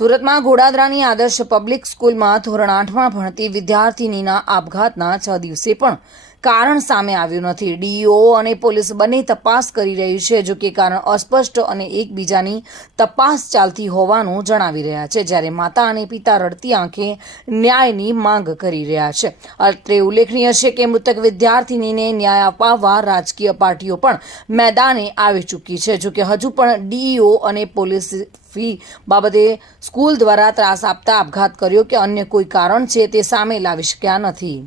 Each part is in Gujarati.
સુરતમાં ઘોડાદરાની આદર્શ પબ્લિક સ્કૂલમાં ધોરણ 8માં ભણતી વિદ્યાર્થિનીના આપઘાતના 6 દિવસે પણ કારણ સામે આવ્યું નથી। ડીઈઓ અને પોલીસ બંને તપાસ કરી રહી છે, જો કે કારણ અસ્પષ્ટ અને એકબીજાની તપાસ ચાલતી હોવાનું જણાવી રહ્યા છે, જ્યારે માતા અને પિતા રડતી આંખે ન્યાયની માંગ કરી રહ્યા છે। અત્રે ઉલ્લેખનીય છે કે મૃતક વિદ્યાર્થિનીને ન્યાય અપાવવા રાજકીય પાર્ટીઓ પણ મેદાને આવી ચૂકી છે, જો કે હજુ પણ ડીઈઓ અને પોલીસ ફી બાબતે સ્કૂલ દ્વારા ત્રાસ આપતા આપઘાત કર્યો કે અન્ય કોઈ કારણ છે તે સામે લાવી શક્યા નથી।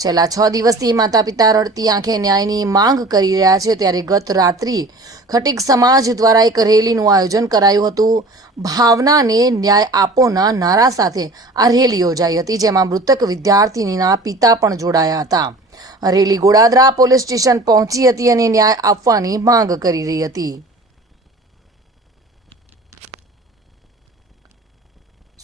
છેલ્લા 6 દિવસથી માતા પિતા રડતી આંખે ન્યાયની માંગ કરી રહ્યા છે, ત્યારે ગત રાત્રિએ ખટીક સમાજ દ્વારા એક રેલીનું આયોજન કરાયું હતું। ભાવનાને ન્યાય આપોના નારા સાથે આ રેલી યોજાઈ હતી, જેમાં મૃતક વિદ્યાર્થિનીના પિતા પણ જોડાયા હતા। રેલી ગોડાદરા પોલીસ સ્ટેશન પહોંચી હતી અને ન્યાય આપવાની માંગ કરી રહી હતી।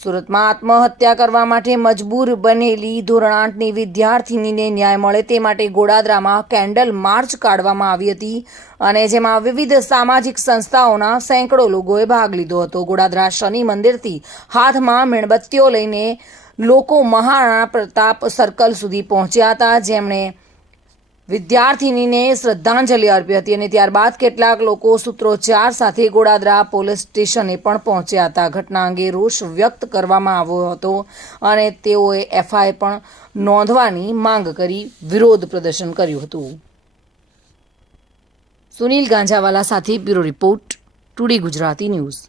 સુરતમાં આત્મહત્યા કરવા માટે મજબૂર બનેલી ધોરણ 8ની વિદ્યાર્થિનીને ન્યાય મળે તે માટે ગોડાદરામાં કેન્ડલ માર્ચ કાઢવામાં આવી હતી અને જેમાં વિવિધ સામાજિક સંસ્થાઓના સેંકડો લોકોએ ભાગ લીધો હતો। ગોડાદરા શનિ મંદિરથી હાથમાં મીણબત્તીઓ લઈને લોકો મહારાણા પ્રતાપ સર્કલ સુધી પહોંચ્યા હતા, જેમણે વિદ્યાર્થિનીને શ્રદ્ધાંજલિ અર્પી હતી અને ત્યારબાદ કેટલાક લોકો સૂત્રોચ્ચાર સાથે ગોડાદરા પોલીસ સ્ટેશને પણ પહોંચ્યા હતા। ઘટના અંગે રોષ વ્યક્ત કરવામાં આવ્યો હતો અને તેઓએ એફઆઈઆર પણ નોંધવાની માંગ કરી વિરોધ પ્રદર્શન કર્યું હતું। સુનિલ ગાંજાવાલા સાથે bureau report, today Gujarati news.